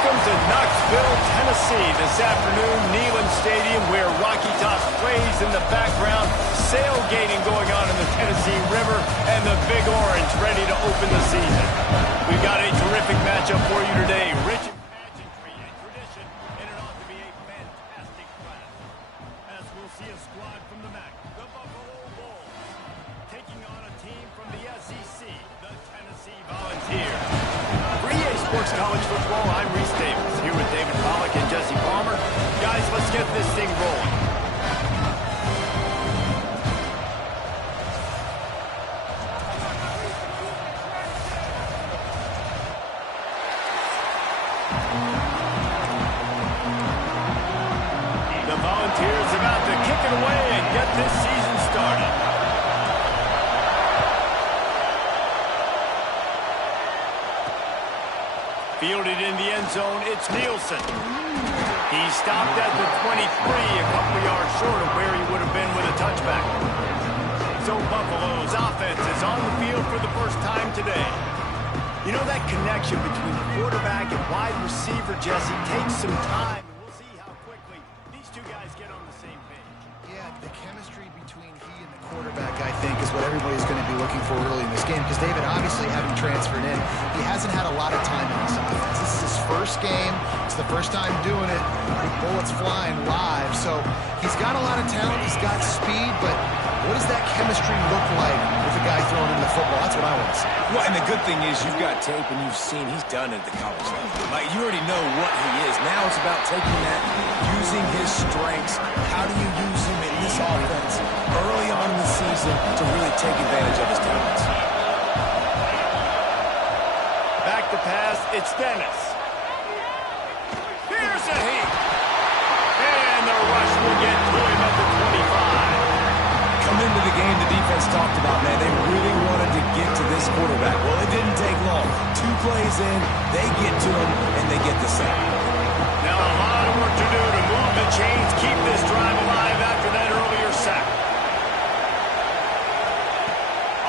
Welcome to Knoxville, Tennessee this afternoon. Neyland Stadium, where Rocky Top plays in the background. Sailgating going on in the Tennessee River, and the Big Orange ready to open the season. We've got a terrific matchup for you today. Rich in pageantry and tradition, and it ought to be a fantastic class. As we'll see a squad from the MAC, the Buffalo Vols, taking on a team from the SEC, the Tennessee Volunteers. For EA Sports College Football, I'm Reese Davis, here with David Pollack and Jesse Palmer. Guys, let's get this thing rolling. The Volunteers about to kick it away and get this season started. Fielded in the end zone, it's Nielsen. He stopped at the 23, a couple yards short of where he would have been with a touchback. So Buffalo's offense is on the field for the first time today. You know, that connection between the quarterback and wide receiver, Jesse, takes some time. And we'll see how quickly these two guys get on the same page. Yeah, the chemistry between he and the quarterback, I think, is what everybody's going to be looking for early in this game. Because David, obviously, having transferred in, he hasn't had a lot of time in this offense. This is his first game. It's the first time doing it with bullets flying live. So he's got a lot of talent. He's got speed, but what does that chemistry look like with a guy throwing him the football? That's what I want to see. Well, and the good thing is you've got tape and you've seen he's done it at the college level. Like, you already know what he is. Now it's about taking that, using his strengths. How do you use him in this offense early on in the season to really take advantage of his talents? Back to pass, it's Dennis. Here's a heat. And the rush will get to him at the 25. Come into the game, the defense talked about, man, they really wanted to get to this quarterback. Well, it didn't take long. 2 plays in, they get to him, and they get the sack. Now a lot of work to do to move the chains, keep this drive alive after that earlier sack.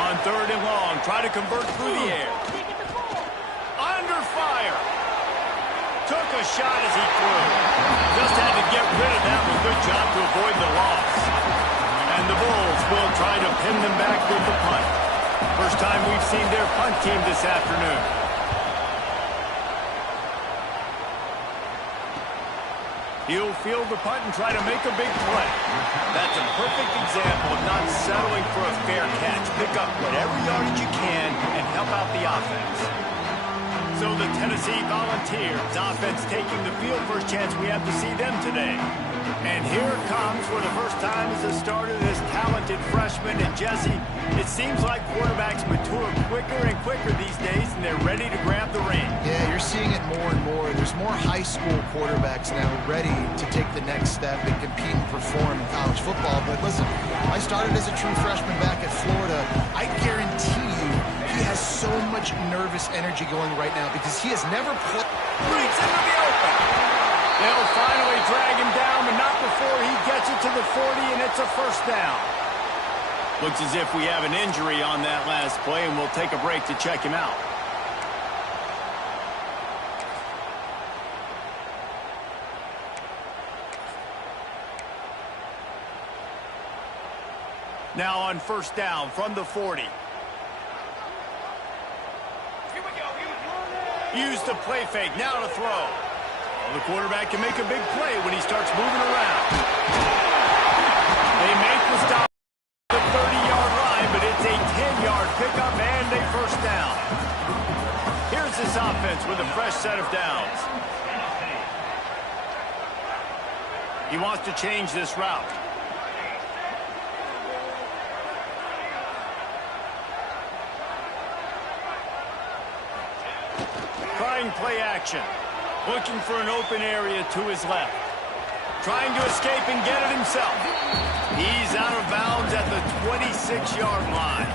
On 3rd and long, try to convert through the air. Under fire. Took a shot as he threw. Just had to get rid of that one. Good job to avoid the loss. And the Bulls will try to pin them back with the punt. First time we've seen their punt team this afternoon. He'll field the punt and try to make a big play. That's a perfect example of not settling for a fair catch. Pick up whatever yardage you can and help out the offense. So the Tennessee Volunteers offense taking the field. First chance we have to see them today. And here it comes for the first time as a starter, this talented freshman. And Jesse, it seems like quarterbacks mature quicker and quicker these days, and they're ready to grab the reins. Yeah, you're seeing it more and more. There's more high school quarterbacks now ready to take the next step and compete and perform in college football. But listen, I started as a true freshman back at Florida. I guarantee you he has so much nervous energy going right now because he has never played. Reads into the open. They'll finally drag him down, but not before he gets it to the 40, and it's a first down. Looks as if we have an injury on that last play, and we'll take a break to check him out. Now on first down from the 40. Use the play fake, now to throw. Well, the quarterback can make a big play when he starts moving around. They make the stop at the 30-yard line, but it's a 10-yard pickup and a first down. Here's this offense with a fresh set of downs. He wants to change this route. Trying play action. Looking for an open area to his left. Trying to escape and get it himself. He's out of bounds at the 26-yard line.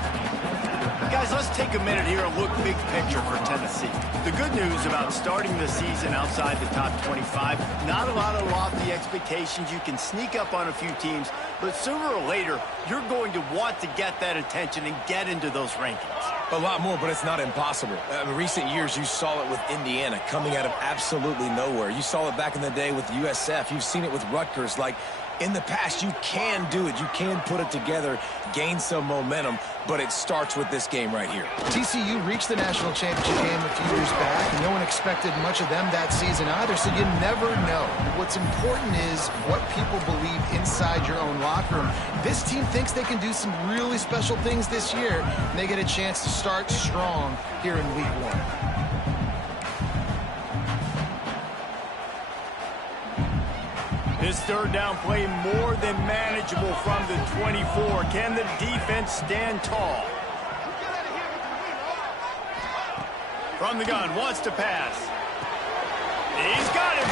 Guys, let's take a minute here and look big picture for Tennessee. The good news about starting the season outside the top 25, not a lot of lofty expectations. You can sneak up on a few teams, but sooner or later, you're going to want to get that attention and get into those rankings. A lot more, but it's not impossible. In recent years, you saw it with Indiana coming out of absolutely nowhere. You saw it back in the day with USF. You've seen it with Rutgers. Like, in the past, you can do it. You can put it together, gain some momentum, but it starts with this game right here. TCU reached the national championship game a few years back, and no one expected much of them that season either, so you never know. What's important is what people believe inside your own locker room. This team thinks they can do some really special things this year, and they get a chance to start strong here in week 1. This third down play more than manageable from the 24. Can the defense stand tall? From the gun, wants to pass. He's got him.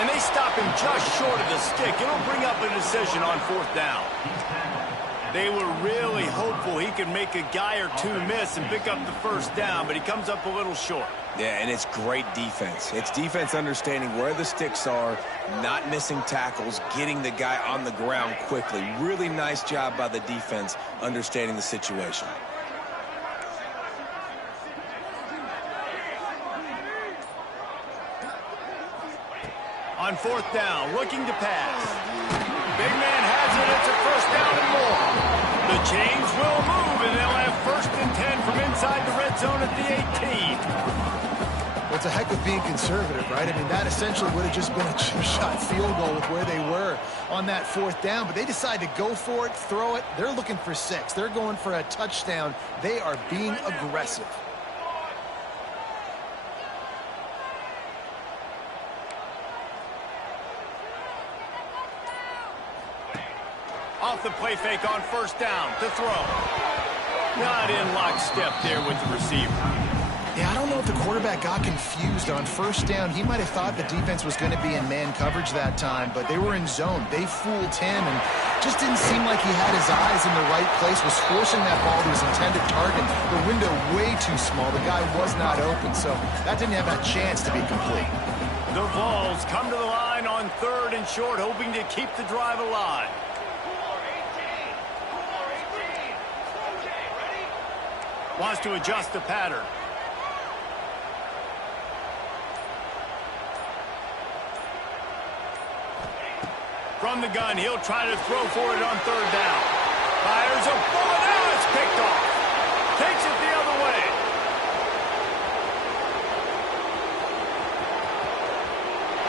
And they stop him just short of the stick. It'll bring up a decision on 4th down. They were really hopeful he could make a guy or two miss and pick up the first down, but he comes up a little short. Yeah, and it's great defense. It's defense understanding where the sticks are, not missing tackles, getting the guy on the ground quickly. Really nice job by the defense understanding the situation. On 4th down, looking to pass. Big man has it. It's a first down and more. The chains will move, and they'll have 1st and 10 from inside the red zone at the 18. Well, it's a heck of being conservative, right? I mean, that essentially would have just been a chip-shot field goal with where they were on that 4th down, but they decide to go for it, throw it. They're looking for 6. They're going for a touchdown. They are being aggressive. Off the play fake on 1st down to throw. Not in lockstep there with the receiver. Yeah, I don't know if the quarterback got confused on 1st down. He might have thought the defense was going to be in man coverage that time, but they were in zone. They fooled him and just didn't seem like he had his eyes in the right place, was forcing that ball to his intended target. The window way too small. The guy was not open, so that didn't have that chance to be complete. The Vols come to the line on 3rd and short, hoping to keep the drive alive. Wants to adjust the pattern. From the gun, he'll try to throw for it on 3rd down. Fires a bullet. Now it's picked off. Takes it the other way.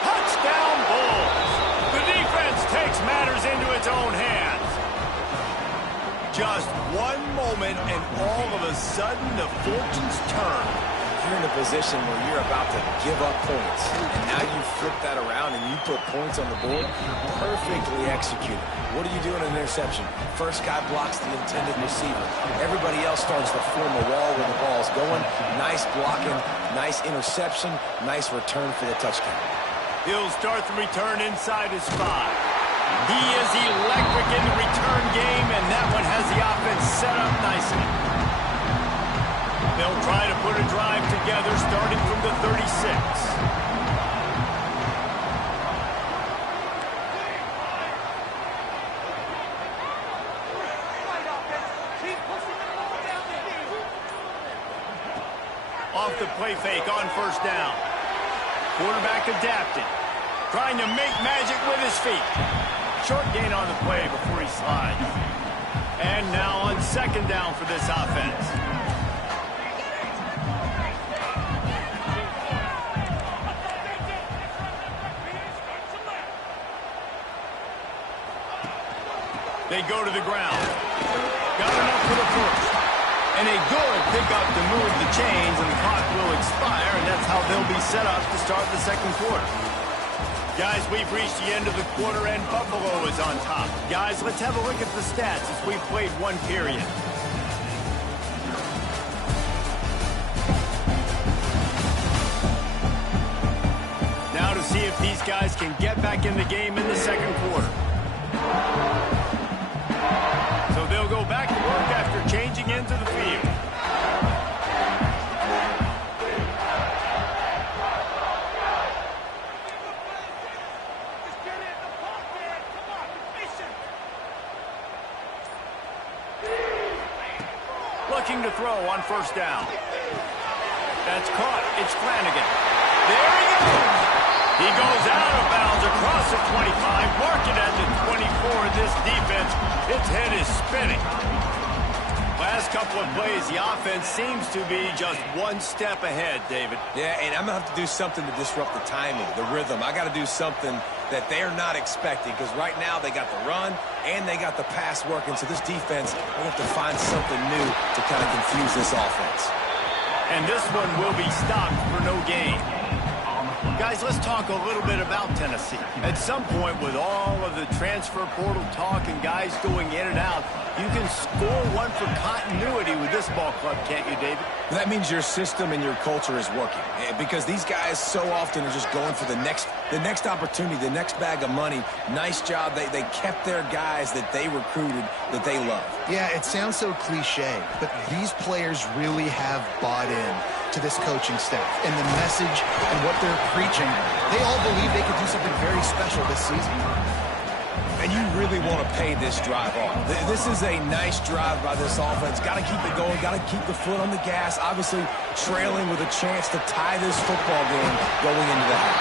Touchdown Bulls. The defense takes matters into its own hands. Just one moment, and all of a sudden, the fortunes turn. You're in a position where you're about to give up points, and now you flip that around and you put points on the board. Perfectly executed. What do you do in an interception? First guy blocks the intended receiver. Everybody else starts to form a wall where the ball's going. Nice blocking, nice interception, nice return for the touchdown. He'll start the return inside his 5. He is electric in the return game, and that one has the offense set up nicely. They'll try to put a drive together starting from the 36. Off the play fake on 1st down. Quarterback adapted. Trying to make magic with his feet. Short gain on the play before he slides. And now on 2nd down for this offense. They go to the ground. Got enough for the first. And a good pickup to move the chains, and the clock will expire, and that's how they'll be set up to start the 2nd quarter. Guys, we've reached the end of the quarter, and Buffalo is on top. Guys, let's have a look at the stats as we've played one period. Now to see if these guys can get back in the game in the 2nd quarter. So they'll go back to work after changing into the field. Looking to throw on first down. That's caught. It's Flanagan. There he goes. He goes out of bounds across the 25. Mark it at the 24. This defense, its head is spinning. Last couple of plays, the offense seems to be just one step ahead, David. Yeah, and I'm going to have to do something to disrupt the timing, the rhythm. I got to do something that they're not expecting, because right now they got the run and they got the pass working. So this defense, they have to find something new to kind of confuse this offense. And this one will be stopped for no gain. Guys, let's talk a little bit about Tennessee. At some point, with all of the transfer portal talk and guys going in and out, you can score one for continuity with this ball club, can't you, David? That means your system and your culture is working, because these guys so often are just going for the next opportunity, the next bag of money. Nice job. They kept their guys that they recruited, that they love. Yeah, it sounds so cliche, but these players really have bought in to this coaching staff and the message and what they're preaching. They all believe they could do something very special this season. And you really want to pay this drive off. This is a nice drive by this offense. Got to keep it going. Got to keep the foot on the gas. Obviously, trailing with a chance to tie this football game going into the half.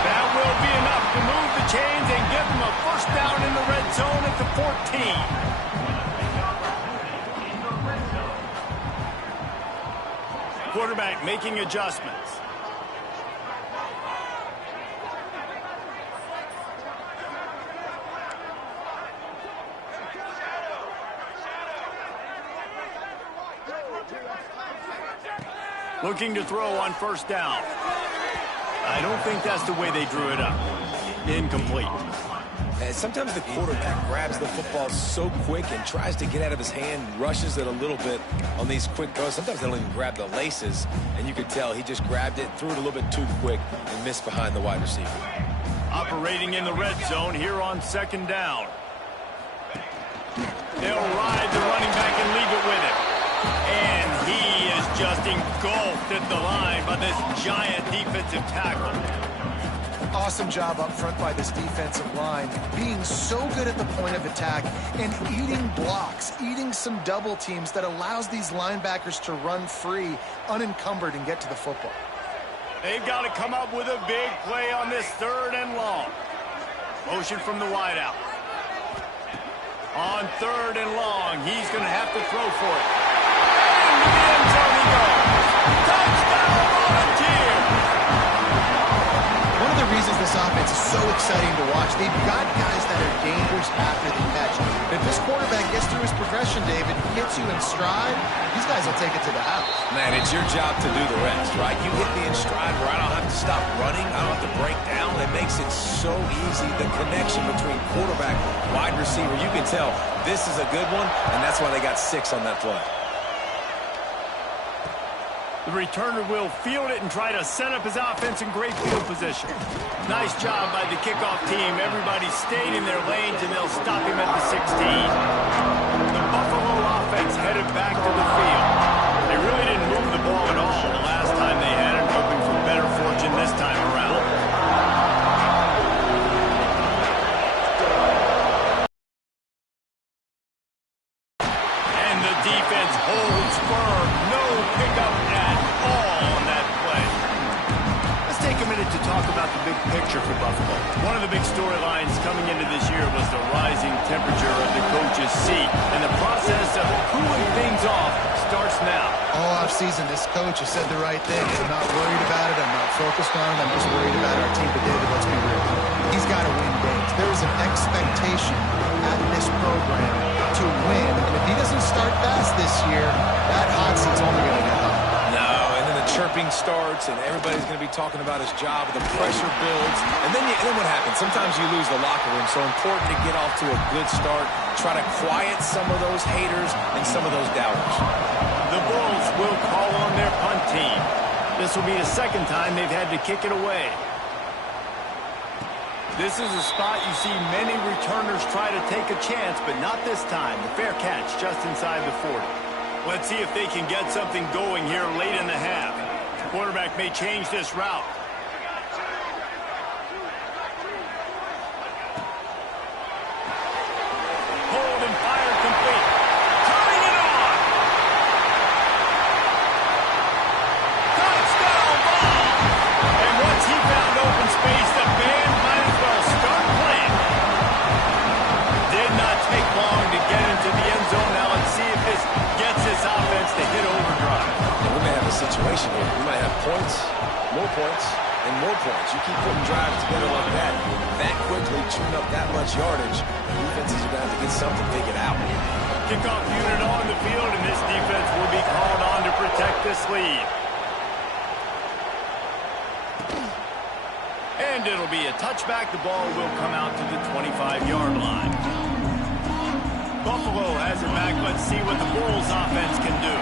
That will be enough to move the chains and give them a first down in the red zone at the 14. Quarterback making adjustments. Looking to throw on first down. I don't think that's the way they drew it up. Incomplete. And sometimes the quarterback grabs the football so quick and tries to get out of his hand, rushes it a little bit on these quick throws. Sometimes they don't even grab the laces, and you could tell he just grabbed it, threw it a little bit too quick, and missed behind the wide receiver. Operating in the red zone here on second down. They'll ride the running back and leave it with him. And he is just engulfed at the line by this giant defensive tackle. Awesome job up front by this defensive line, being so good at the point of attack and eating blocks, eating some double teams that allows these linebackers to run free, unencumbered, and get to the football. They've got to come up with a big play on this third and long. Motion from the wideout. On third and long, he's going to have to throw for it. And the end zone he goes. Touchdown, Volunteer! One of the reasons this offense is so exciting to watch, they've got guys that are dangerous after the catch. If this quarterback gets through his progression, David, gets you in stride, these guys will take it to the house. Man, it's your job to do the rest, right? You hit me in stride where I don't have to stop running. I don't have to break down. It makes it so easy. The connection between quarterback, wide receiver, you can tell this is a good one, and that's why they got 6 on that play. The returner will field it and try to set up his offense in great field position. Nice job by the kickoff team. Everybody stayed in their lanes, and they'll stop him at the 16. The Buffalo offense headed back to the field. They really didn't move the ball at all the last time they had it, hoping for better fortune this time around. And the defense holds firm. No pickup at all on that play. Let's take a minute to talk about the big picture for Buffalo. One of the big storylines coming into this year was the rising temperature of the coach's seat. And the process of cooling things off starts now. All offseason, this coach has said the right things. I'm not worried about it. I'm not focused on it. I'm just worried about our team. But David, let's be real. He's got to win games. There is an expectation at this program to win. And if he doesn't start fast this year, that hot seat's only going to get hot. No, and then the chirping starts, and everybody's going to be talking about his job. The pressure builds, and then what happens? Sometimes you lose the locker room, so important to get off to a good start. Try to quiet some of those haters and some of those doubters. The Vols will call on their punt team. This will be the second time they've had to kick it away. This is a spot you see many returners try to take a chance, but not this time. The fair catch just inside the 40. Let's see if they can get something going here late in the half. The quarterback may change this route. Hold and fire complete. Turning it on. more points, and more points. You keep putting drives together like that quickly, chewing up that much yardage, defenses are going to have to get something figured out. Kickoff unit on the field, and this defense will be called on to protect this lead. And it'll be a touchback. The ball will come out to the 25-yard line. Buffalo has it back. Let's see what the Vols offense can do.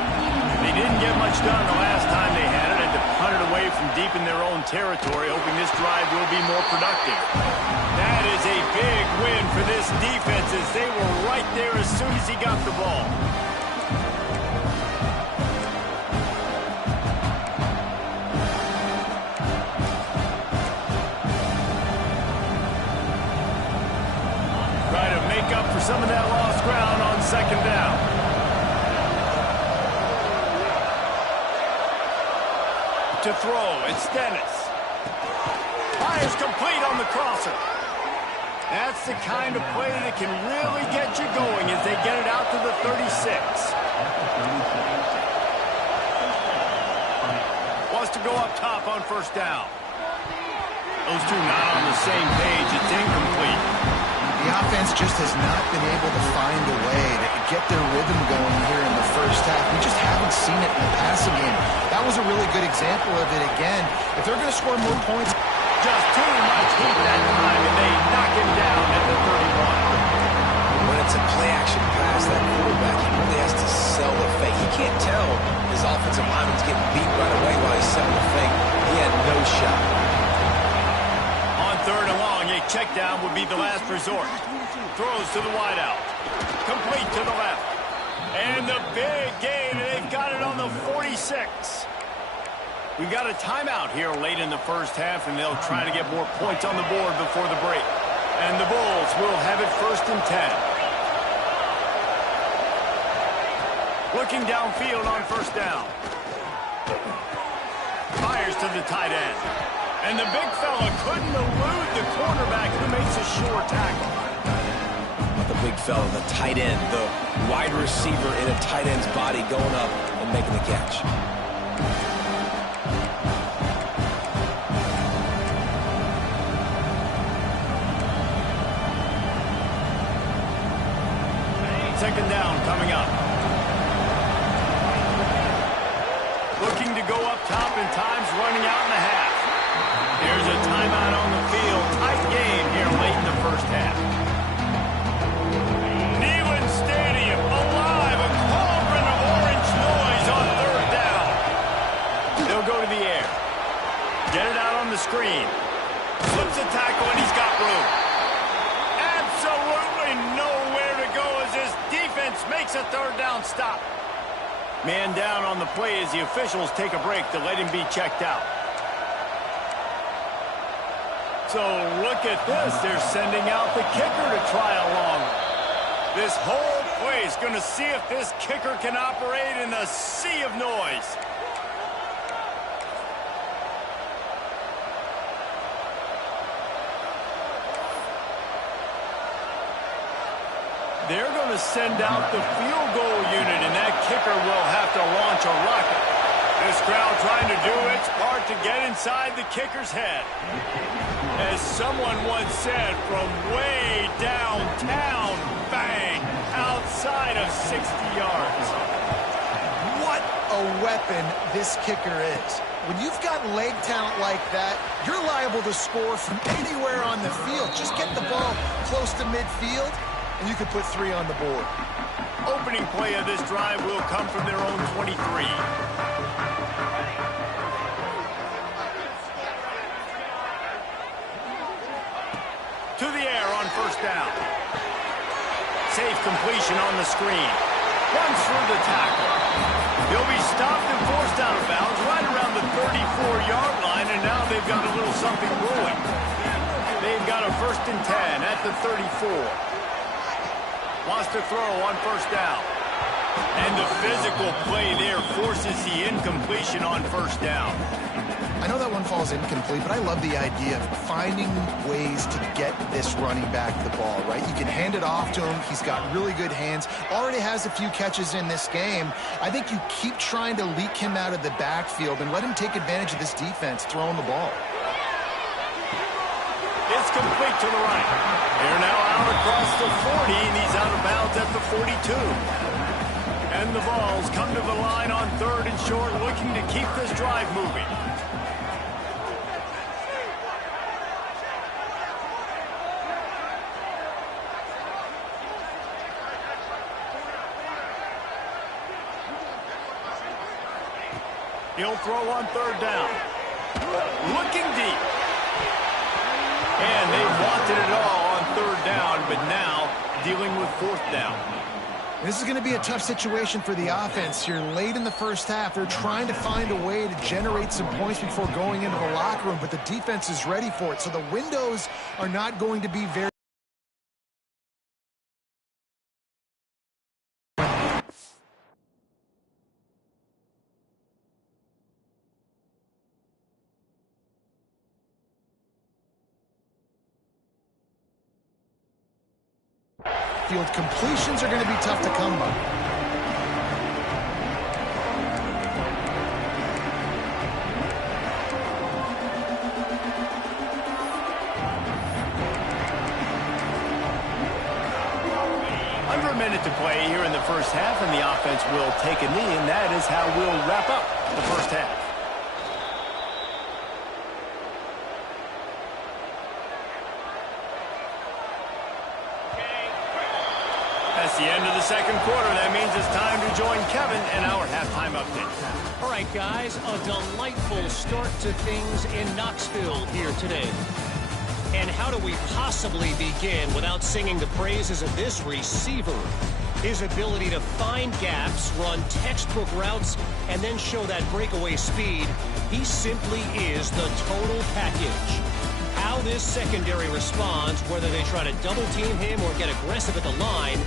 They didn't get much done the last time they had it, and to punt it away from deep in their own territory, hoping this drive will be more productive. That is a big win for this defense, as they were right there as soon as he got the ball. Try to make up for some of that lost ground on second down. To throw, it's Dennis. Fires complete on the crosser. That's the kind of play that can really get you going as they get it out to the 36. Wants to go up top on first down. Those two not on the same page. It's incomplete. The offense just has not been able to find a way to get their rhythm going here in the first half. We just haven't seen it in the passing game. That was a really good example of it again. If they're going to score more points... Just too much heat that time, and they knock him down at the 31. When it's a play-action pass, that quarterback, he really has to sell the fake. He can't tell his offensive lineman's getting beat right away while he's selling the fake. He had no shot. On third and long, a check down would be the last resort. Throws to the wideout. Complete to the left. And the big gain, and they've got it on the 46. We've got a timeout here late in the first half, and they'll try to get more points on the board before the break. And the Bulls will have it 1st and 10. Looking downfield on first down. Fires to the tight end. And the big fella couldn't elude the quarterback, who makes a sure tackle. But the big fella, the tight end, the wide receiver in a tight end's body going up and making the catch. Second down coming up. Looking to go up top, and time's running out in the half. There's a timeout on the field. Tight game here late in the first half. Neyland Stadium alive. A cauldron of orange noise on third down. They'll go to the air. Get it out on the screen. Flips a tackle, and he's got room. Absolutely nowhere to go as this defense makes a third down stop. Man down on the play as the officials take a break to let him be checked out. So look at this. They're sending out the kicker to try along. This whole play is going to see if this kicker can operate in the sea of noise. They're going to send out the field goal unit, and that kicker will have to launch a rocket. This crowd trying to do its part to get inside the kicker's head. As someone once said, from way downtown, bang, outside of 60 yards. What a weapon this kicker is. When you've got leg talent like that, you're liable to score from anywhere on the field. Just get the ball close to midfield, and you can put 3 on the board. Opening play of this drive will come from their own 23. To the air on first down. Safe completion on the screen. Runs through the tackle. He'll be stopped and forced out of bounds right around the 34-yard line, and now they've got a little something brewing. They've got a 1st and 10 at the 34. Wants to throw on first down. And the physical play there forces the incompletion on first down. I know that one falls incomplete, but I love the idea of finding ways to get this running back the ball, right? You can hand it off to him. He's got really good hands. Already has a few catches in this game. I think you keep trying to leak him out of the backfield and let him take advantage of this defense throwing the ball. It's complete to the right. They're now out across the 40, and he's out of bounds at the 42. And the Vols come to the line on 3rd and short, looking to keep this drive moving. He'll throw on 3rd down. Looking deep. And they wanted it all on 3rd down, but now dealing with 4th down. This is going to be a tough situation for the offense here. Late in the first half, they're trying to find a way to generate some points before going into the locker room, but the defense is ready for it. So the windows are not going to be very... Field completions are going to be tough to come by. Under a minute to play here in the first half, and the offense will take a knee, and that is how we'll wrap up the first half. That's the end of the second quarter. That means it's time to join Kevin in our halftime update. All right, guys, a delightful start to things in Knoxville here today. And how do we possibly begin without singing the praises of this receiver? His ability to find gaps, run textbook routes, and then show that breakaway speed. He simply is the total package. How this secondary responds, whether they try to double-team him or get aggressive at the line,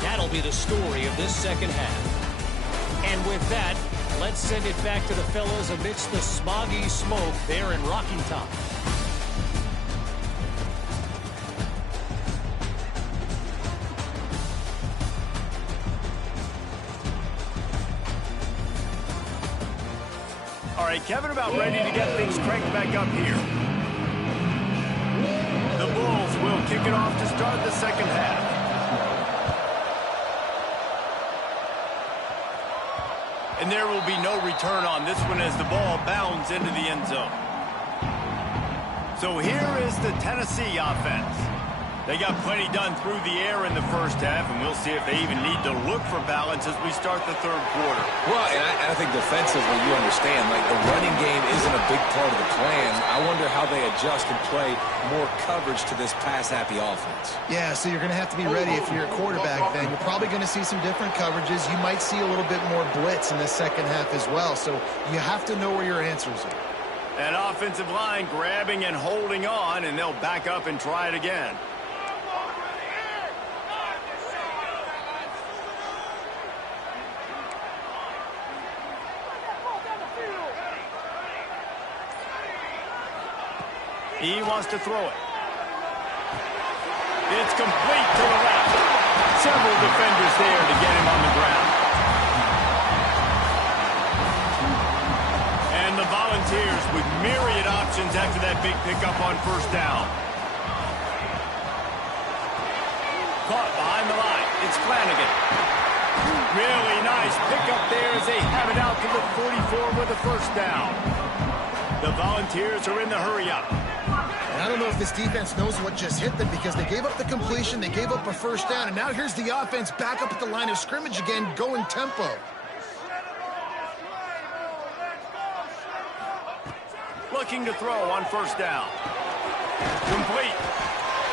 that'll be the story of this second half. And with that, let's send it back to the fellas amidst the smoggy smoke there in Rocky Top. All right, Kevin, about ready to get things cranked back up here. The Bulls will kick it off to start the second half. And there will be no return on this one as the ball bounds into the end zone. So here is the Tennessee offense. They got plenty done through the air in the first half, and we'll see if they even need to look for balance as we start the third quarter. Well, and I think defensively, you understand, like the running game isn't a big part of the plan. I wonder how they adjust and play more coverage to this pass-happy offense. Yeah, so you're going to have to be ready if you're a quarterback then. You're probably going to see some different coverages. You might see a little bit more blitz in the second half as well, so you have to know where your answers are. That offensive line grabbing and holding on, and they'll back up and try it again. He wants to throw it. It's complete to the left. Several defenders there to get him on the ground. And the Volunteers with myriad options after that big pickup on first down. Caught behind the line. It's Flanagan. Really nice pickup there as they have it out to the 44 with a first down. The Volunteers are in the hurry-up. And I don't know if this defense knows what just hit them because they gave up the completion, they gave up a first down, and now here's the offense back up at the line of scrimmage again, going tempo. Looking to throw on first down. Complete.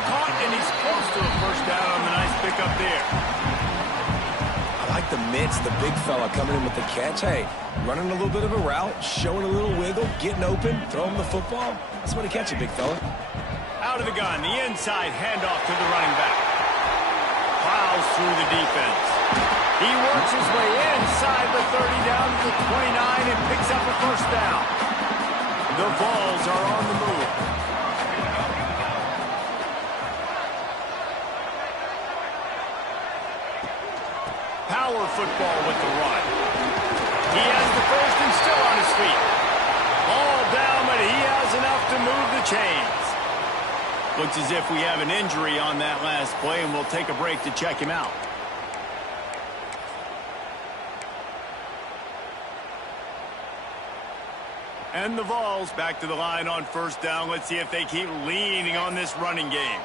Caught, and he's close to a first down on the nice pickup there. I like the mitts, the big fella coming in with the catch. Hey, running a little bit of a route, showing a little wiggle, getting open, throwing the football. That's what he catch it, big fella. Out of the gun, the inside handoff to the running back. Plows through the defense. He works his way inside the 30 down to the 29 and picks up a first down. The Vols are on the move. Power football with the run. He has the first and still on his feet. All down, but he has enough to move the chains. Looks as if we have an injury on that last play, and we'll take a break to check him out. And the Vols back to the line on first down. Let's see if they keep leaning on this running game.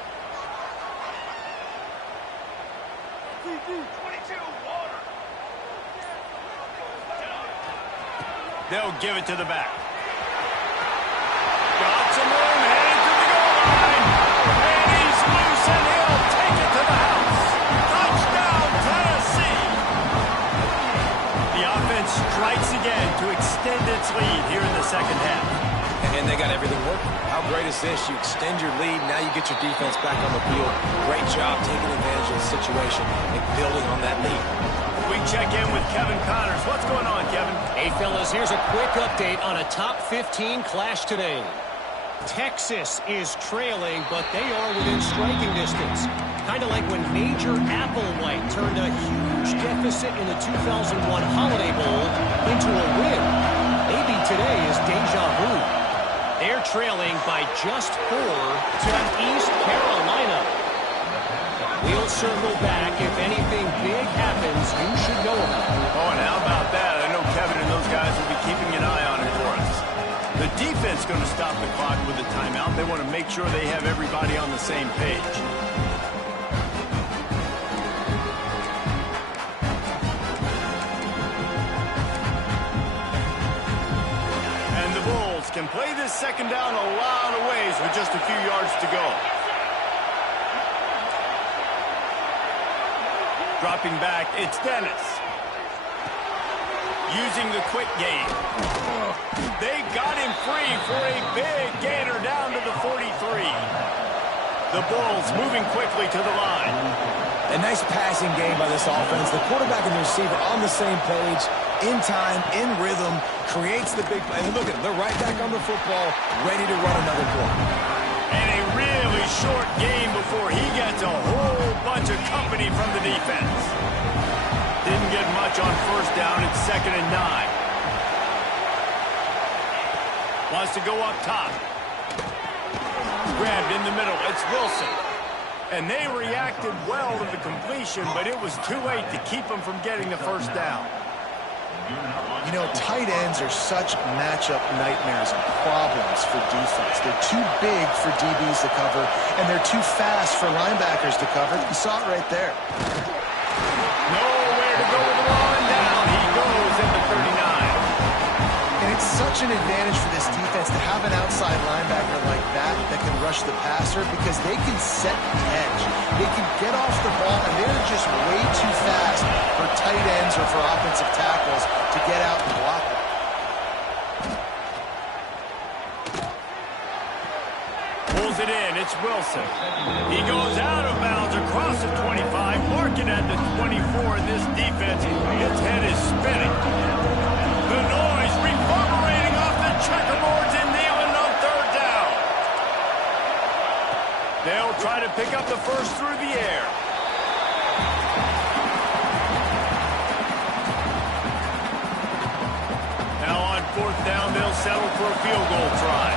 They'll give it to the back. Got some room, headed to the goal line. And he's loose, and he'll take it to the house. Touchdown, Tennessee. The offense strikes again to extend its lead here in the second half. And they got everything working. How great is this? You extend your lead, now you get your defense back on the field. Great job taking advantage of the situation and building on that lead. We check in with Kevin Connors. What's going on, Kevin? Hey, fellas, here's a quick update on a top 15 clash today. Texas is trailing, but they are within striking distance. Kind of like when Major Applewhite turned a huge deficit in the 2001 Holiday Bowl into a win. Maybe today is deja vu. They're trailing by just 4 to East Carolina. We'll circle back. If anything big happens, you should know about it. Oh, and how about that? I know Kevin and those guys will be keeping an eye on it for us. The defense going to stop the clock with a timeout. They want to make sure they have everybody on the same page. And the Vols can play this second down a lot of ways with just a few yards to go. Dropping back, it's Dennis. Using the quick game. They got him free for a big gainer down to the 43. The Bulls moving quickly to the line. A nice passing game by this offense. The quarterback and the receiver on the same page, in time, in rhythm, creates the big play. And look at them, they're right back on the football, ready to run another play. And a really short game before he gets a whole bunch of company from the defense. Didn't get much on first down. It's 2nd and 9. Wants to go up top. Grabbed in the middle. It's Wilson. And they reacted well to the completion, but it was too late to keep them from getting the first down. You know, tight ends are such matchup nightmares and problems for defense. They're too big for DBs to cover, and they're too fast for linebackers to cover. You saw it right there. Nowhere to go with the ball, and down he goes at the 39. And it's such an advantage for this defense to have an outside linebacker like that can rush the passer because they can set the edge. They can get off the ball, and they're just way too fast for tight ends or for offensive tackles to get out and block it. Pulls it in. It's Wilson. He goes out of bounds across the 25, marking at the 24 in this defense. His head is spinning. The noise reverberating off the checkerboards in Neyland on 3rd down. They'll try to pick up the first through the air. Now on 4th down, they'll settle for a field goal try.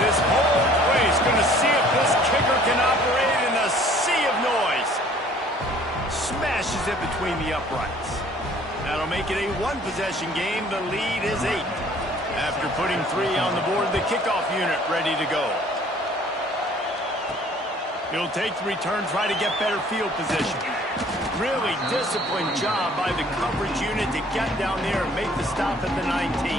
This whole place going to see if this kicker can operate in a sea of noise. Smashes it between the uprights. That'll make it a one-possession game. The lead is 8. After putting 3 on the board, the kickoff unit ready to go. He'll take the return, try to get better field position. Really disciplined job by the coverage unit to get down there and make the stop at the 19.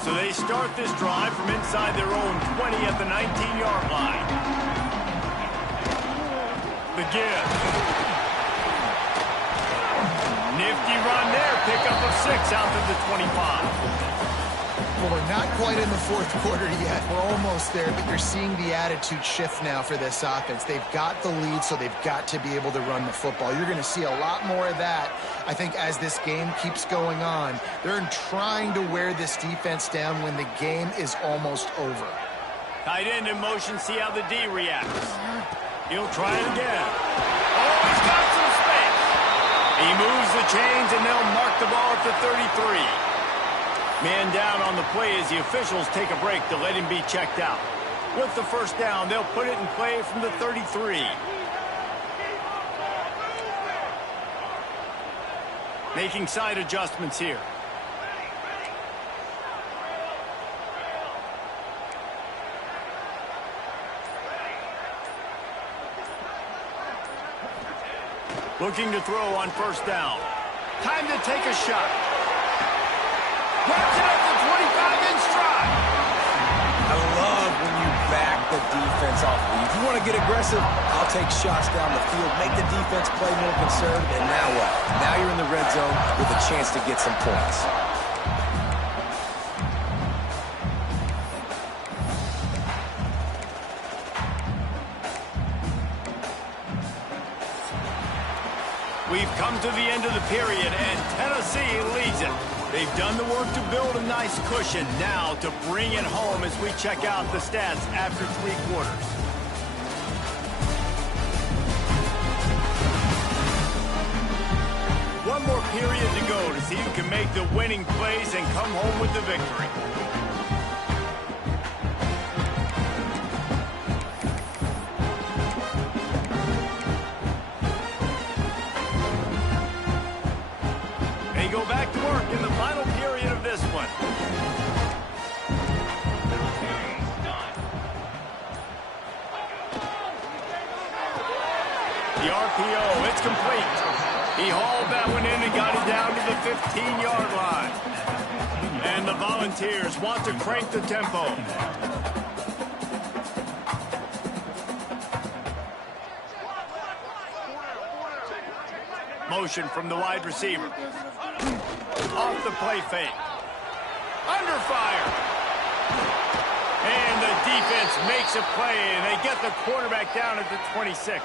So they start this drive from inside their own 20 at the 19-yard line. The give. Nifty run there. Pickup of 6 out to the 25. Well, we're not quite in the fourth quarter yet. We're almost there, but you're seeing the attitude shift now for this offense. They've got the lead, so they've got to be able to run the football. You're going to see a lot more of that, I think, as this game keeps going on. They're trying to wear this defense down when the game is almost over. Tight end in motion, see how the D reacts. He'll try it again. Oh, he's got some space. He moves the chains, and they'll mark the ball at the 33. Man down on the play as the officials take a break to let him be checked out. With the first down, they'll put it in play from the 33. Making side adjustments here. Looking to throw on first down. Time to take a shot. Grabs it at the 25 in stride. I love when you back the defense off. If you want to get aggressive, I'll take shots down the field, make the defense play more conservative, and now what? Now you're in the red zone with a chance to get some points. We've come to the end of the period, and Tennessee leads it. They've done the work to build a nice cushion. Now to bring it home as we check out the stats after 3 quarters. One more period to go to see who can make the winning plays and come home with the victory. Go back to work in the final period of this one. The RPO, it's complete. He hauled that one in and got it down to the 15-yard line. And the Volunteers want to crank the tempo. Motion from the wide receiver. Off the play fake. Under fire. And the defense makes a play, and they get the quarterback down at the 26.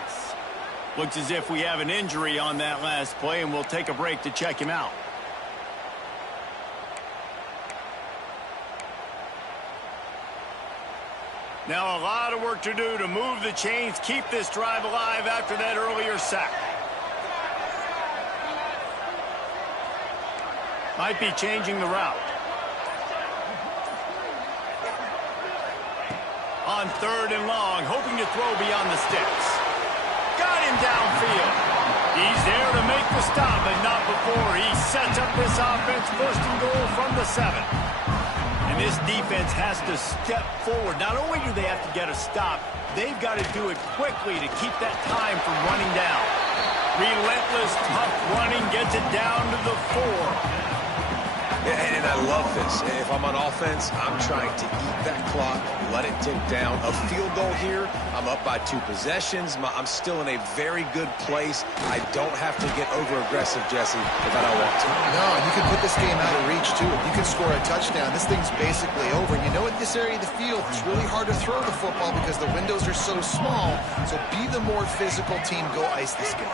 Looks as if we have an injury on that last play, and we'll take a break to check him out. Now a lot of work to do to move the chains, keep this drive alive after that earlier sack. Might be changing the route. On 3rd and long, hoping to throw beyond the sticks. Got him downfield. He's there to make the stop, but not before he sets up this offense 1st and goal from the 7. And this defense has to step forward. Not only do they have to get a stop, they've got to do it quickly to keep that time from running down. Relentless, tough running gets it down to the 4. And I love this. If I'm on offense, I'm trying to eat that clock, let it tick down. A field goal here, I'm up by 2 possessions. I'm still in a very good place. I don't have to get over-aggressive, Jesse, if I don't want to. No, you can put this game out of reach, too. If you can score a touchdown, this thing's basically over. And you know, at this area of the field, it's really hard to throw the football because the windows are so small. So be the more physical team. Go ice this game.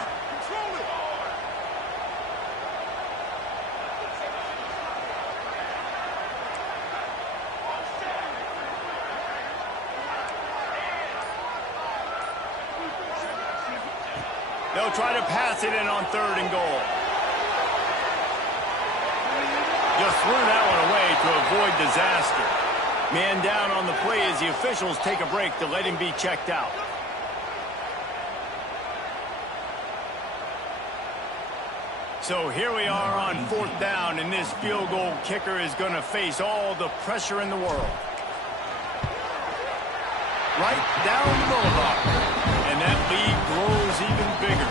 They'll try to pass it in on 3rd and goal. Just threw that one away to avoid disaster. Man down on the play as the officials take a break to let him be checked out. So here we are on 4th down, and this field goal kicker is going to face all the pressure in the world. Right down the boulevard. And that lead grows even bigger.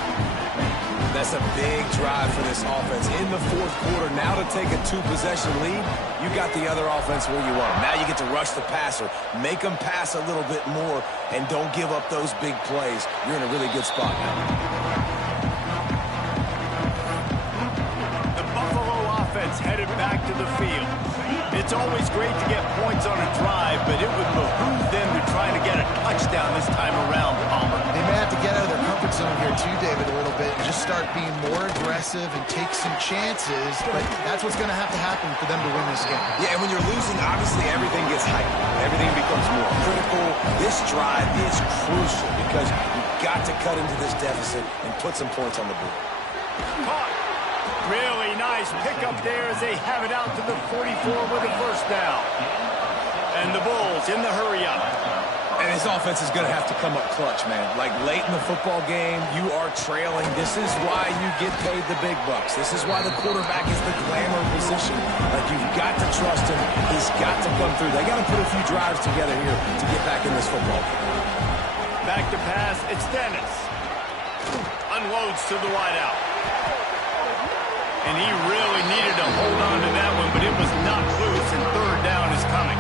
That's a big drive for this offense. In the 4th quarter, now to take a 2-possession lead, you got the other offense where you want them. Now you get to rush the passer, make them pass a little bit more, and don't give up those big plays. You're in a really good spot now. The Buffalo offense headed back to the field. It's it's always great to get points on a drive, but it would behoove them to try to get a touchdown this time around, Palmer. They may have to get out of their comfort zone here too, David, a little bit, and just start being more aggressive and take some chances, but that's what's going to happen for them to win this game. Yeah, and when you're losing, obviously everything gets hyped. Everything becomes more critical. This drive is crucial because you've got to cut into this deficit and put some points on the board. Caught. Really nice pickup there as they have it out to the 44 with a first down. And the Bulls in the hurry-up. And this offense is going to have to come up clutch, man. Like late in the football game, you are trailing. This is why you get paid the big bucks. This is why the quarterback is the glamour position. Like you've got to trust him. He's got to come through. They got to put a few drives together here to get back in this football game. Back to pass. It's Dennis. Unloads to the wideout. And he really needed to hold on to that one, but it was not loose, and third down is coming.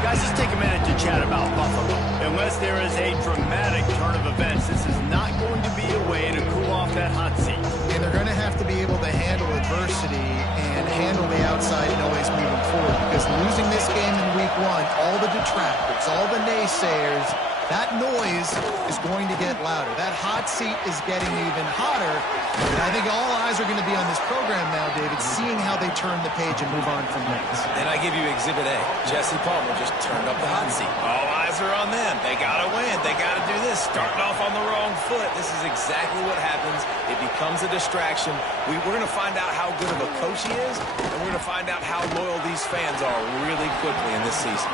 Guys, let's take a minute to chat about Buffalo. Unless there is a dramatic turn of events, this is not going to be a way to cool off that hot seat. And they're going to have to be able to handle adversity and handle the outside noise moving forward, because losing this game in week 1, all the detractors, all the naysayers, that noise is going to get louder. That hot seat is getting even hotter. And I think all eyes are going to be on this program now, David, seeing how they turn the page and move on from this. And I give you Exhibit A. Jesse Palmer just turned up the hot seat. All eyes are on them. They got to win. They got to do this. Starting off on the wrong foot. This is exactly what happens. It becomes a distraction. We're going to find out how good of a coach he is, and we're going to find out how loyal these fans are really quickly in this season.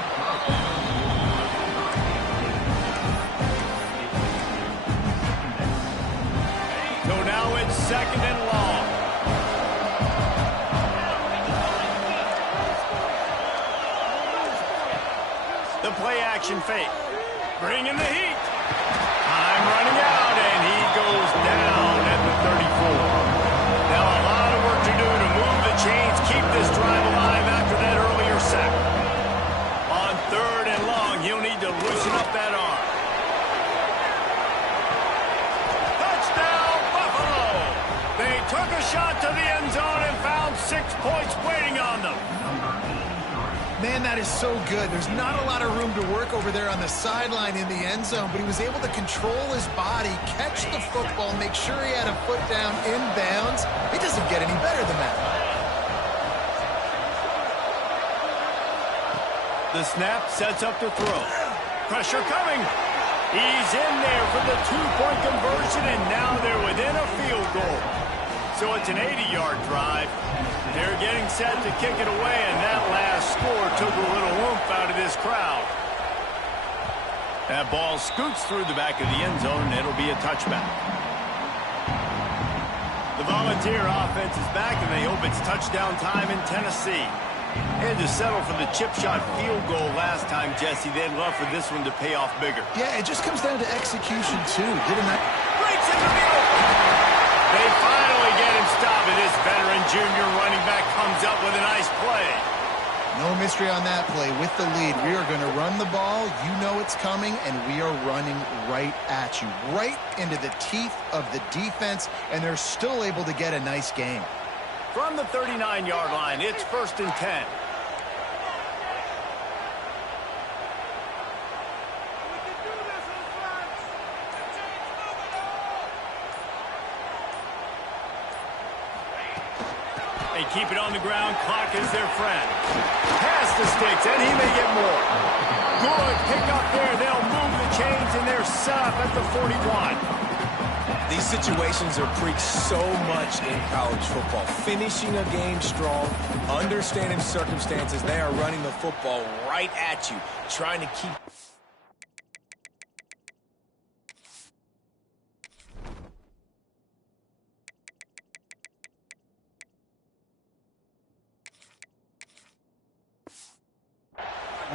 Second and long. The play action fake. Bringing the heat. Time running out, and he goes down at the 34. Now a lot of work to do to move the chains, keep this drive alive after that earlier sack. On third and long, he'll need to loosen up that arm. Took a shot to the end zone and found 6 points waiting on them. Man, that is so good. There's not a lot of room to work over there on the sideline in the end zone, but he was able to control his body, catch the football, make sure he had a foot down inbounds. It doesn't get any better than that. The snap sets up the throw. Pressure coming. He's in there for the 2-point conversion, and now they're within a field goal. So it's an 80-yard drive. They're getting set to kick it away, and that last score took a little oomph out of this crowd. That ball scoots through the back of the end zone, and it'll be a touchback. The Volunteer offense is back, and they hope it's touchdown time in Tennessee. Had to settle for the chip shot field goal last time, Jesse. They'd love for this one to pay off bigger. Yeah, it just comes down to execution, too. Breaks into the open. They finally get him stopped, and this veteran junior running back comes up with a nice play. No mystery on that play. With the lead, we are going to run the ball. You know it's coming, and we are running right at you, right into the teeth of the defense, and they're still able to get a nice game. From the 39-yard line, it's 1st and 10. They keep it on the ground. Clock is their friend. Pass the sticks, and he may get more. Good pick up there. They'll move the chains, and they're set up at the 41. These situations are preached so much in college football. Finishing a game strong, understanding circumstances. They are running the football right at you, trying to keep...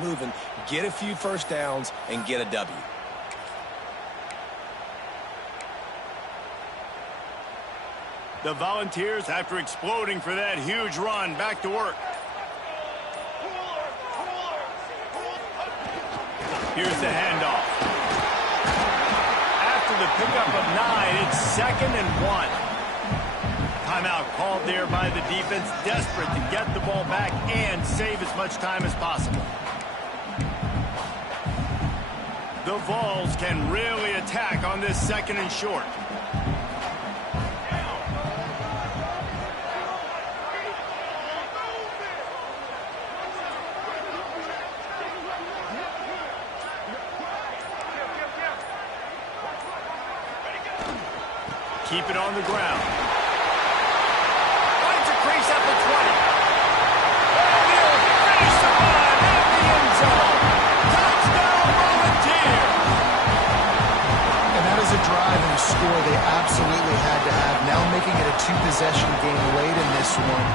moving, get a few first downs, and get a W. The Volunteers, after exploding for that huge run, back to work. Here's the handoff. After the pickup of 9, it's 2nd and 1. Timeout called there by the defense, desperate to get the ball back and save as much time as possible. The Vols can really attack on this 2nd and short. Keep it on the ground. Finds a crease at the 20. And he'll finish the line in the end zone. Touchdown, Volunteers! And that is a drive and a score they absolutely had to have. Now making it a 2-possession game late in this one.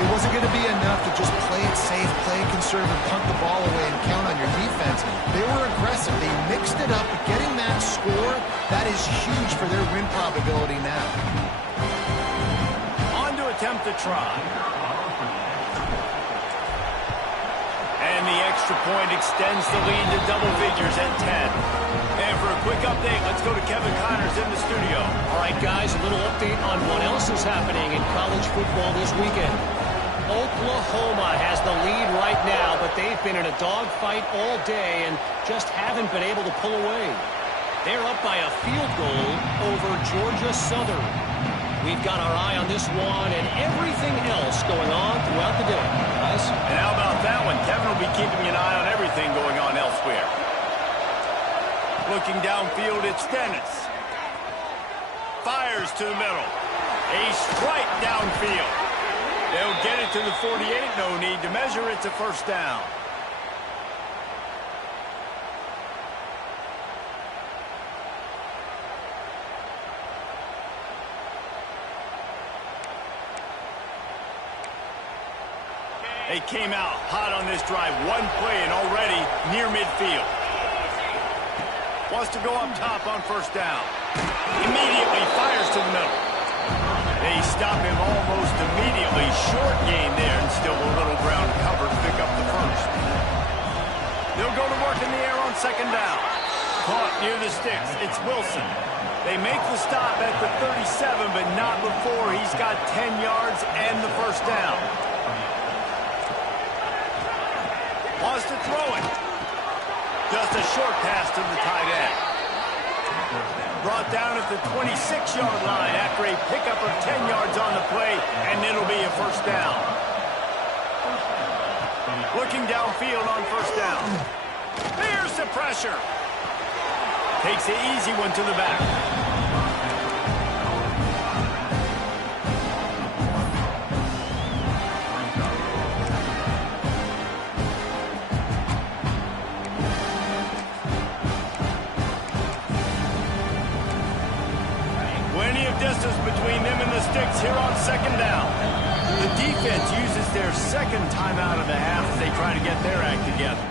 It wasn't going to be enough to just play it safe, play it conservative, punt the ball away, and count on your defense. They were aggressive. They mixed it up, but getting that score, that is huge for their win probability now. On to attempt the try. And the extra point extends the lead to double figures at 10. And for a quick update, let's go to Kevin Connors in the studio. All right, guys, a little update on what else is happening in college football this weekend. Oklahoma has the lead right now, but they've been in a dogfight all day and just haven't been able to pull away. They're up by a field goal over Georgia Southern. We've got our eye on this one and everything else going on throughout the day, guys. And how about that one? Kevin will be keeping an eye on everything going on elsewhere. Looking downfield, it's Dennis. Fires to the middle. A strike downfield. They'll get it to the 48. No need to measure. It's a first down. They came out hot on this drive. One play and already near midfield. Wants to go up top on first down. Immediately fires to the middle. They stop him almost immediately. Short gain there and still a little ground cover to pick up the first. They'll go to work in the air on second down. Caught near the sticks. It's Wilson. They make the stop at the 37, but not before he's got 10 yards and the first down. Wants to throw it. Just a short pass to the tight end. Brought down at the 26-yard line after a pickup of 10 yards on the play, and it'll be a first down. Looking downfield on first down. There's the pressure. Takes the easy one to the back. Distance between them and the sticks here on second down. The defense uses their second timeout of the half as they try to get their act together.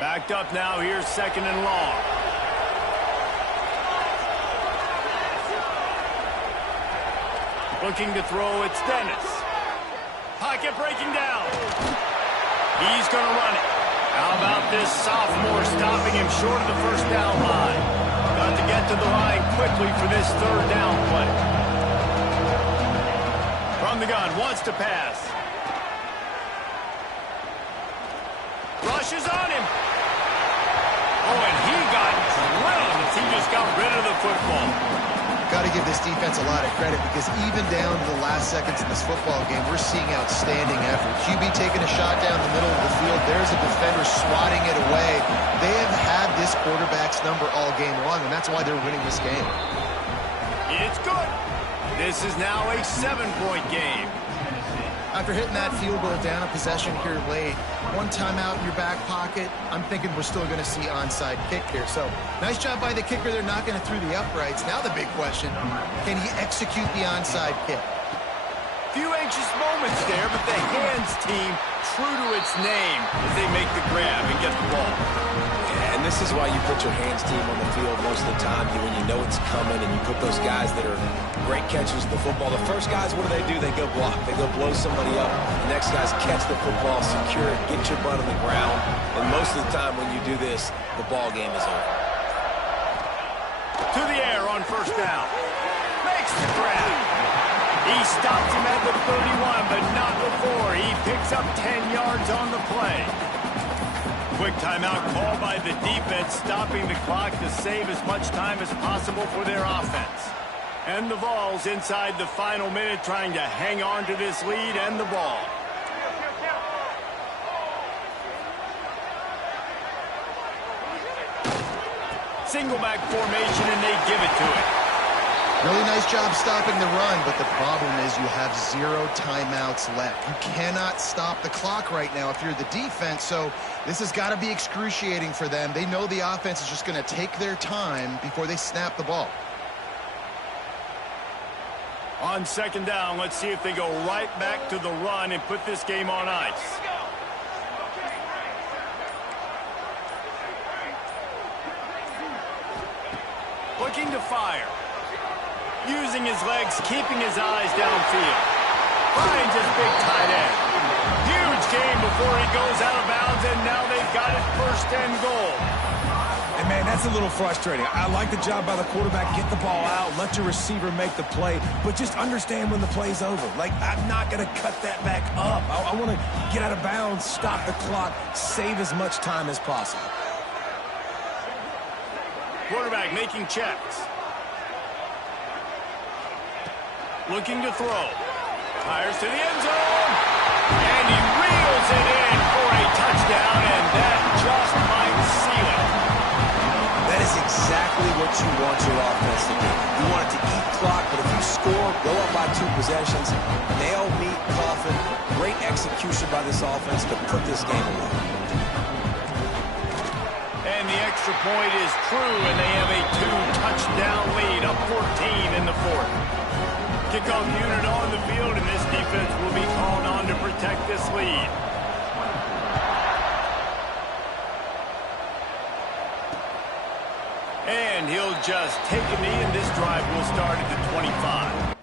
Backed up now, here's second and long. Looking to throw, it's Dennis. Pocket breaking down. He's going to run it. How about this sophomore stopping him short of the first down line? Got to get to the line quickly for this third down play. From the gun, wants to pass. Rushes on him. Oh, and he got drilled as he just got rid of the football. Got to give this defense a lot of credit because even down to the last seconds in this football game, we're seeing outstanding effort. QB taking a shot down the middle of the field. There's a defender swatting it away. They have had this quarterback's number all game long, and that's why they're winning this game. It's good. This is now a 7-point game. After hitting that field goal down a possession here late, one timeout in your back pocket, I'm thinking we're still going to see onside kick here. So, nice job by the kicker. They're knocking it through the uprights. Now the big question, can he execute the onside kick? few anxious moments there, but the hands team true to its name as they make the grab and get the ball. And this is why you put your hands team on the field most of the time, when you know it's coming, and you put those guys that are great catchers of the football. The first guys, what do? They go block. They go blow somebody up. The next guys catch the football, secure it, get your butt on the ground. And most of the time when you do this, the ball game is over. To the air on first down. Makes the grab. He stops him at the 31, but not before. He picks up 10 yards on the play. Quick timeout call by the defense, stopping the clock to save as much time as possible for their offense. And the Vols inside the final minute trying to hang on to this lead and the ball. Single back formation, and they give it to it. Really nice job stopping the run, but the problem is you have 0 timeouts left. You cannot stop the clock right now if you're the defense, so this has got to be excruciating for them. They know the offense is just going to take their time before they snap the ball. On second down, let's see if they go right back to the run and put this game on ice. Looking to fire. Using his legs, keeping his eyes downfield. Finds his big tight end. Huge game before he goes out of bounds, and now they've got it first and goal. And, man, that's a little frustrating. I like the job by the quarterback. Get the ball out. Let your receiver make the play. But just understand when the play's over. Like, I'm not going to cut that back up. I want to get out of bounds, stop the clock, save as much time as possible. Quarterback making checks. Looking to throw. Fires to the end zone. And he reels it in for a touchdown, and that just might seal it. That is exactly what you want your offense to do. You want it to eat clock, but if you score, go up by 2 possessions, nail, meet, coffin. Great execution by this offense to put this game away. And the extra point is true, and they have a 2-touchdown lead, up 14 in the fourth. Kickoff unit on the field, and this defense will be called on to protect this lead. And he'll just take a knee, and this drive will start at the 25.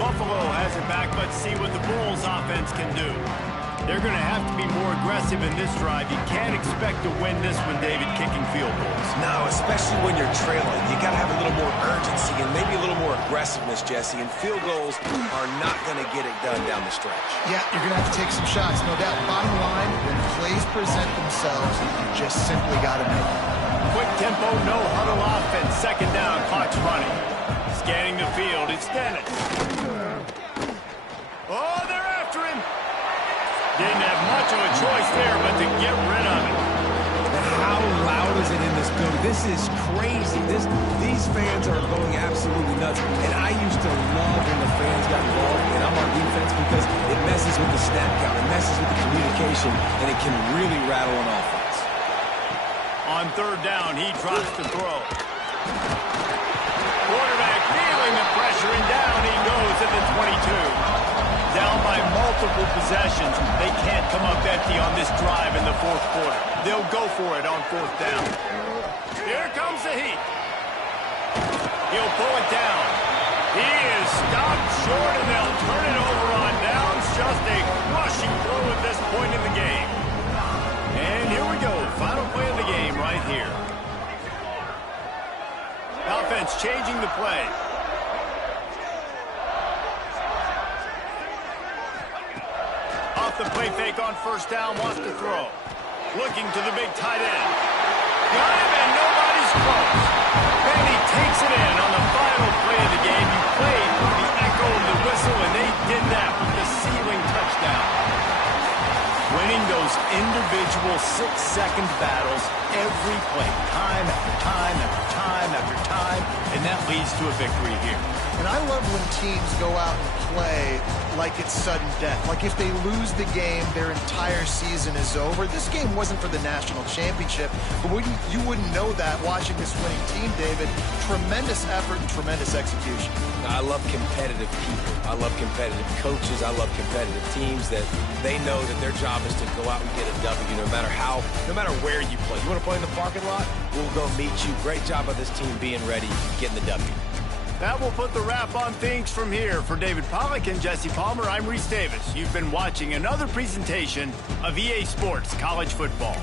Buffalo has it back. Let's see what the Bulls offense can do. They're going to have to be more aggressive in this drive. You can't expect to win this one, David, kicking field goals. No, especially when you're trailing. You got to have a little more urgency and maybe a little more aggressiveness, Jesse. And field goals are not going to get it done down the stretch. Yeah, you're going to have to take some shots, no doubt. Bottom line, when plays present themselves, you just simply got to make them. Quick tempo, no huddle offense. Second down, clock's running. Scanning the field, it's Dennis. Oh, they're after him. Didn't have much of a choice there, but to get rid of it. How loud is it in this building? This is crazy. These fans are going absolutely nuts. And I used to love when the fans got involved, and I'm on defense because it messes with the snap count, it messes with the communication, and it can really rattle an offense. On third down, he drops the throw. Quarterback feeling the pressure, and down he goes at the 22. Down by multiple possessions. They can't come up empty on this drive in the fourth quarter. They'll go for it on fourth down. Here comes the heat. He'll pull it down. He is stopped short, and they'll turn it over on downs. Just a crushing throw at this point in the game. And here we go. Final play of the game right here. Offense changing the play. Off the play fake on first down, wants to throw. Looking to the big tight end. Got him, and nobody's close. And he takes it in on the final play of the game. You played the echo of the whistle, and they did that with the ceiling touchdown. Winning those individual 6-second battles every play, time after time after time after time, and that leads to a victory here. And I love when teams go out and play like it's sudden death. Like if they lose the game, their entire season is over. This game wasn't for the national championship, but you wouldn't know that watching this winning team, David. Tremendous effort and tremendous execution. I love competitive people. I love competitive coaches. I love competitive teams that they know that their job is to go out and get a W no matter where you play. You want to play in the parking lot? We'll go meet you. Great job by this team being ready, getting the W. That will put the wrap on things from here. For David Pollack and Jesse Palmer, I'm Reese Davis. You've been watching another presentation of EA Sports College Football.